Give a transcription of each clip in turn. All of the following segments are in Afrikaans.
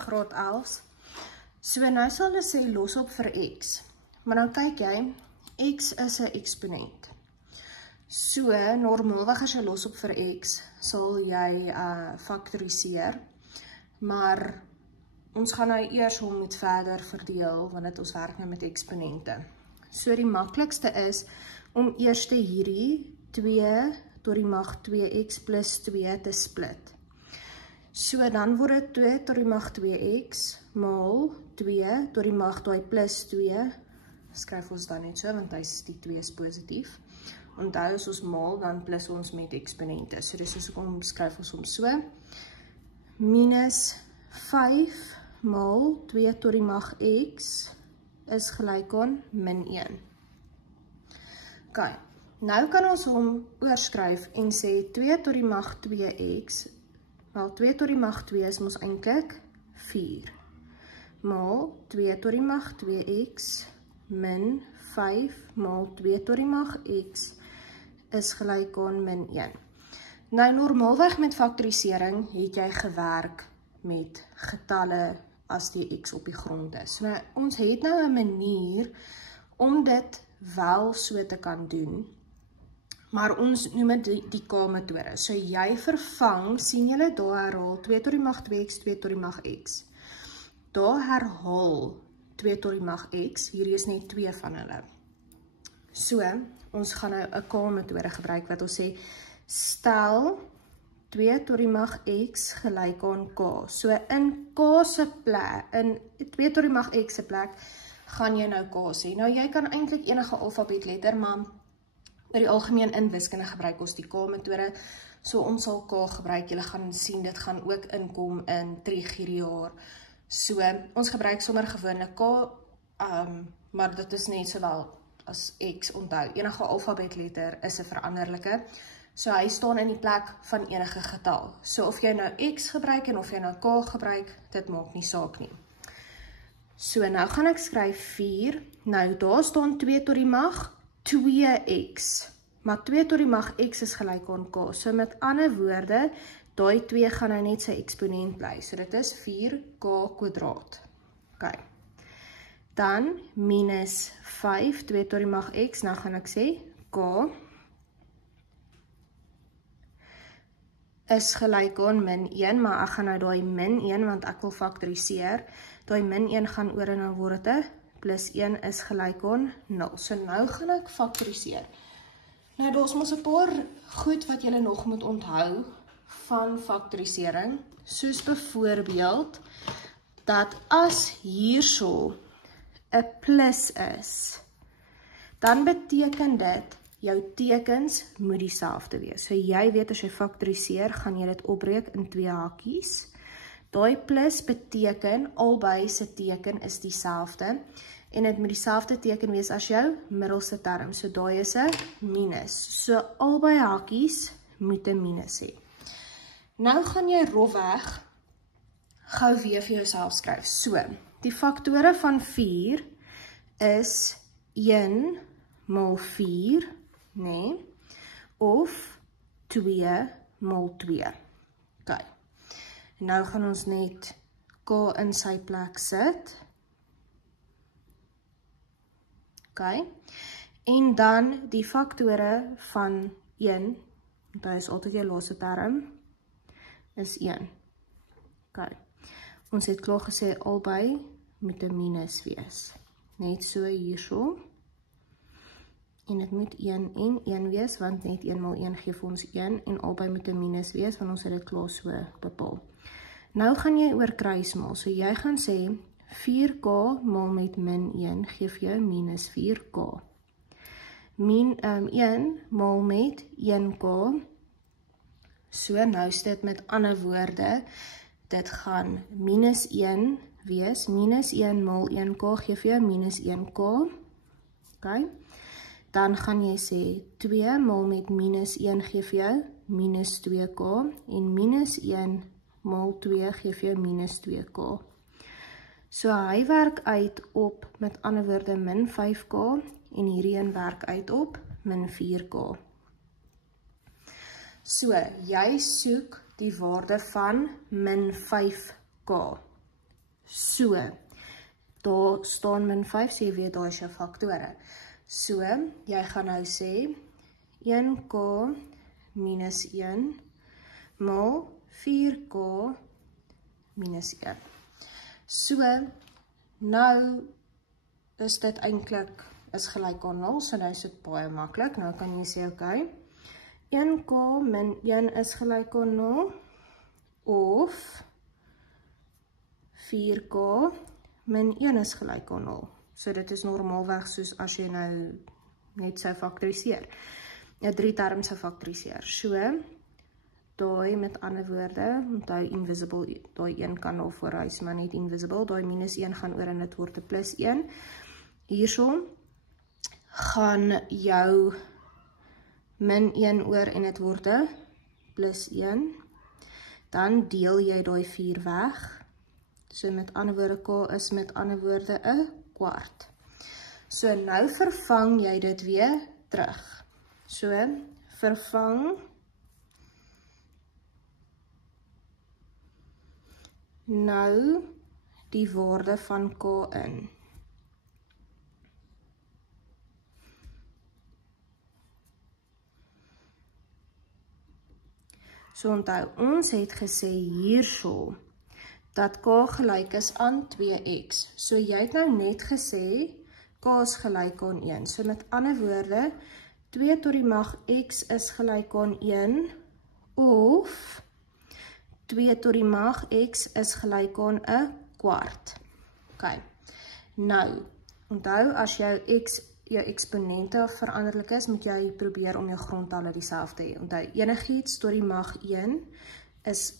graad 11. So nou sal hulle sê los op vir x. Maar nou kyk jy, x is 'n eksponent. So normaalweg as jy los op vir x, sal jy faktoriseer. Maar ons gaan nou eers hom moet verder verdeel, want dit ons werk nou met eksponente. So die maklikste is om eers hierdie 2 tot die mag 2x plus 2 te split. So dan word dit 2 tot die mag 2x maal 2 tot die mag daai plus 2. Skryf ons dan net so, want die 2 is positief. Onthou as ons maal, dan plus ons met eksponente. So dis hoekom skryf ons hom so. Minus 5 maal 2 tot die mag x is gelyk aan min 1. Ok, nou kan ons hom oorskryf en sê 2 tot die mag 2x, wel 2 tot die mag 2 is mos eintlik 4, maal 2 tot die mag 2x min 5 maal 2 tot die mag x is gelyk aan min 1. Nou normaalweg met faktorisering het jy gewerk met getalle as die x op die grond is. So ons het nou 'n manier om dit wel so te kan doen, maar ons noem dit die K-metode. So jy vervang, sien julle daar herhaal 2 tot die mag 2x, 2 tot die mag x. Daar herhaal 2 tot die mag x, hier is net 2 van hulle. So, ons gaan nou 'n K-metode gebruik wat ons sê, stel 2 tot die mag x gelyk aan k. So in k se plek, in 2 tot die mag x se plek, gaan jy nou k sê. Nou jy kan eintlik enige alfabetletter, maar oor die algemeen in wiskunde gebruik ons die K-metode. So ons sal k gebruik, julle gaan sien, dit gaan ook inkom in trig hierdie jaar. So ons gebruik sommer gewoonlik k, maar dit is net sowel as x, onthou. Enige alfabetletter is 'n veranderlike. So hy staan in die plek van enige getal. So of jy nou x gebruik en of jy nou k gebruik, dit maak nie saak nie. So nou gaan ek skryf 4. Nou daar staan 2 tot die mag 2x. Maar 2 tot die mag x is gelyk aan k. So met ander woorde, daai 2 gaan nou net sy eksponent bly. So dit is 4k kwadraat. OK. Dan minus 5, 2 tot die mag x. Nou gaan ek sê k is gelyk aan min 1, maar ek gaan nou daai min 1, want ek wil faktoriseer. Daai min 1 gaan oor en dan word dit plus 1 is gelyk aan 0. So nou gaan ek faktoriseer. Nou daar's mos 'n paar goed wat julle nog moet onthou van faktorisering, soos byvoorbeeld dat as hierso 'n plus is, dan beteken dit jou tekens moet dieselfde wees. So jy weet as jy faktoriseer, gaan jy dit opbreek in 2 hakies. Daai plus beteken albei se teken is dieselfde en dit moet dieselfde teken wees as jou middelste term. So daai is 'n minus. So albei hakies moet 'n minus hê. Nou gaan jy rofweg gou weer vir jouself skryf. So, die faktore van 4 is 1 maal 4, nee, of 2 maal 2. OK. Nou gaan ons net k in sy plek sit. OK. En dan die faktore van 1, dit is altyd jou laaste term, is 1. OK. Ons het klaar gesê albei moet 'n minus wees. Net so hierso. En dit moet 1 en 1 wees, want net 1 maal 1 gee vir ons 1, en albei moet 'n minus wees, want ons het dit klaar so bepaal. Nou gaan jy oor kruismaal, so jy gaan sê 4k maal met min 1 gee vir jou minus 4k. Min 1 maal met 1k, so nou is dit met ander woorde, dit gaan minus 1 wees, minus 1 maal 1k gee vir jou minus 1k, ok. Dan gaan jy sê 2 maal met minus 1 gee vir jou minus 2k, en minus 1 maal 2 gee vir jou minus 2k. So hy werk uit op, met ander woorde, min 5k, en hierdie een werk uit op min 4k. So, jy soek die waarde van min 5k. So, daar staan min 5, so jy weet daar is jou faktore. So, jy gaan nou sê, 1k minus 1 maal 4k minus 1. So, nou is dit eintlik is gelyk aan 0, so nou is dit baie maklik. Nou kan jy sê, ok, 1k min 1 is gelyk aan 0, of 4k min 1 is gelyk aan 0. So dit is normaalweg soos as jy nou net sou faktoriseer. 'n 3 term sou faktoriseer. So, daai met ander woorde, onthou invisible, daai 1 kan daar voorhuis, maar net invisible, daai minus 1 gaan oor en dit word 'n plus 1. Hierso gaan jou min 1 oor en dit word 'n plus 1. Dan deel jy daai 4 weg. So met ander woorde, k is met ander woorde 'n kwart. So nou vervang jy dit weer terug. So vervang nou die waarde van k in. So onthou, ons het gesê hierso dat k gelyk is aan 2x. So jy het nou net gesê k is gelyk aan 1. So met ander woorde, 2 tot die mag x is gelyk aan 1 of 2 tot die mag x is gelyk aan 'n kwart. Ok, nou, onthou as jou eksponente veranderlik is, moet jy probeer om jou grondtalle dieselfde hê. Onthou, enigiets tot die mag 1 is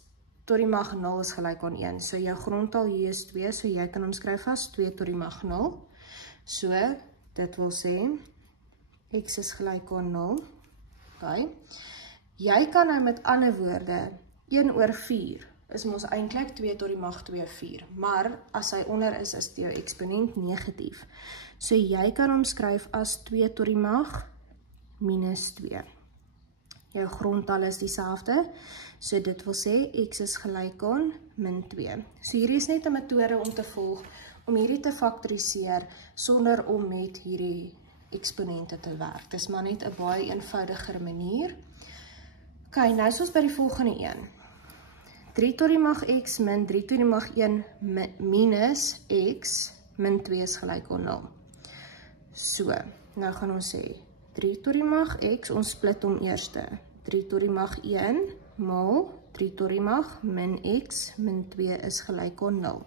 tot die mag 0 is gelyk aan 1. So jou grondtal hier is 2, so jy kan omskryf as 2 tot die mag 0. So, dit wil sê, x is gelyk aan 0. Okay. Jy kan nou met ander woorde, 1 oor 4 is mos eintlik 2 tot die mag 2, 4. Maar as hy onder is jou eksponent negatief. So jy kan omskryf as 2 tot die mag minus 2. Jou grondtal is dieselfde. So dit wil sê, x is gelyk aan min 2. So hierdie is net 'n metode om te volg, om hierdie te faktoriseer, sonder om met hierdie eksponente te werk. Dis maar net 'n baie eenvoudiger manier. Ok, nou is ons by die volgende een. 3 tot die mag x min 3 tot die mag 1 minus x min 2 is gelyk aan 0. So, nou gaan ons sê, 3 tot die mag x, ons split hom eerste. 3 tot die mag 1 maal 3 tot die mag min x min 2 is gelyk aan 0.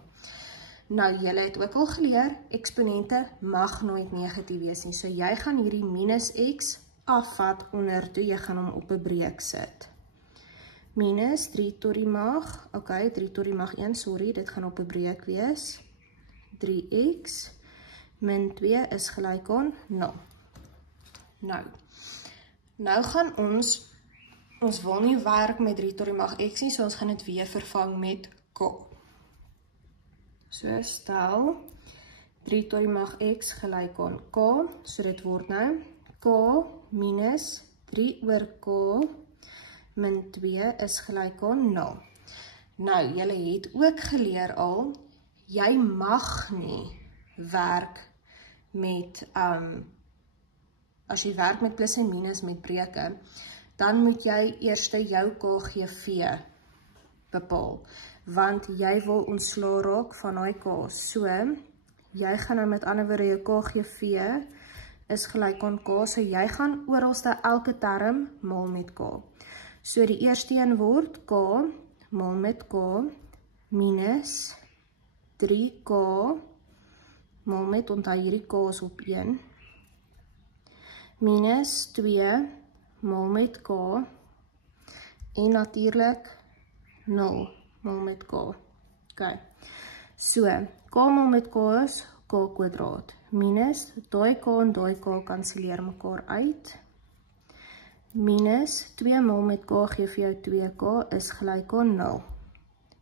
Nou, julle het ook al geleer, eksponente mag nooit negatief wees nie. So, jy gaan hierdie minus x afvat onder toe, jy gaan hom op 'n breek sit. Minus 3 tot die mag, ok, 3 tot die mag 1, sorry, dit gaan op 'n breek wees. 3x min 2 is gelyk aan 0. Nou gaan ons wil nie werk met 3 tot die mag x nie, so ons gaan dit weer vervang met k. So stel 3 tot die mag x gelyk aan k, so dit word nou k minus 3 oor k min 2 is gelyk aan 0. Nou, julle het ook geleer al, jy mag nie werk met, as jy werk met plus en minus met breuke, dan moet jy eers jou KGV bepaal, want jy wil ontslaa raak van daai k. So, jy gaan nou met ander woorde jou KGV is gelyk aan k, so jy gaan oralste elke term maal met k. So die eerste een word k maal met k minus 3k maal met, onthou hierdie k is op 1, minus 2 maal met k en natuurlik 0 maal met k. Ok, so k maal met k is k kwadraat minus daai k en daai k kanselleer mekaar uit. Minus 2 maal met k gee vir jou 2k is gelyk aan 0.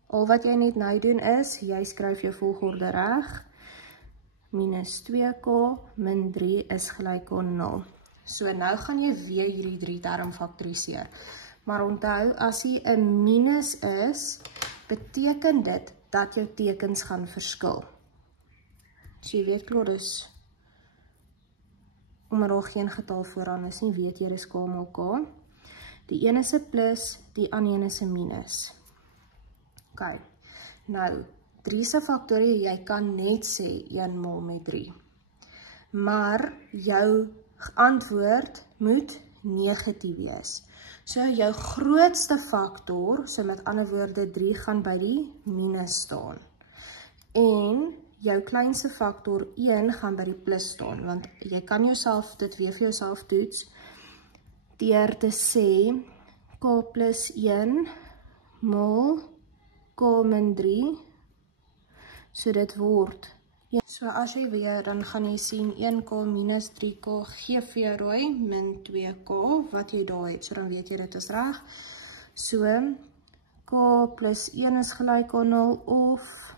Al wat jy net nou doen is, jy skryf jou volgorde reg. Minus 2k min 3 is gelyk aan 0. So nou gaan jy weer hierdie 3 term faktoriseer. Maar onthou, as hier 'n minus is, beteken dit dat jou tekens gaan verskil. So jy weet klaar dis, omdat daar geen getal vooraan is nie, weet jy dis k maal k. Die een is 'n plus, die ander een is 'n minus. OK, nou, 3 se faktorie, jy kan net sê 1 maal met 3. Maar jou antwoord moet negatief wees. So jou grootste faktor, so met ander woorde 3 gaan by die minus staan. En jou kleinste faktor 1 gaan by die plus staan, want jy kan jouself dit weer vir jouself toets, deur te sê k plus 1 maal k min 3, so dit word. So as jy weer, dan gaan jy sien 1k minus 3k gee vir jou rooi, min 2k, wat jy daar het, so dan weet jy dit is reg. So, k plus 1 is gelyk aan 0 of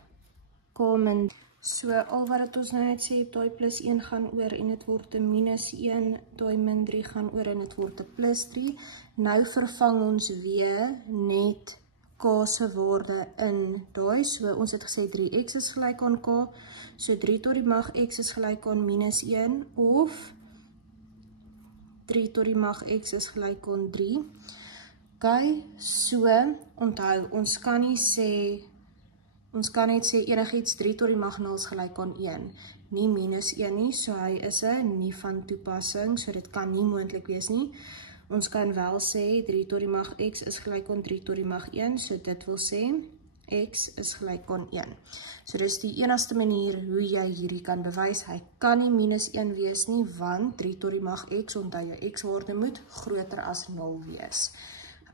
k min 3. So, al wat het ons nou net sê, daai plus 1 gaan oor en het word 'n minus 1, daai min 3 gaan oor en het word 'n plus 3. Nou vervang ons weer net k se waarde in daai, so ons het gesê 3x is gelyk aan k, so 3 tot die mag x is gelyk aan minus 1, of 3 tot die mag x is gelyk aan 3. OK, so, onthou, ons kan net sê enigiets 3 tot die mag 0 is gelyk aan 1, nie minus 1 nie, so hy is 'n nie van toepassing, so dit kan nie moontlik wees nie. Ons kan wel sê 3 tot die mag x is gelyk aan 3 tot die mag 1, so dit wil sê x is gelyk aan 1. So dis die enigste manier hoe jy hierdie kan bewys. Hy kan nie minus 1 wees nie, want 3 tot die mag x, onthou jou x-waarde moet groter as 0 wees.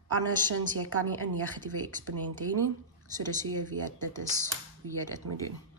Andersins, jy kan nie 'n negatiewe eksponent hê nie, so dis hoe jy weet, dit is hoe jy dit moet doen.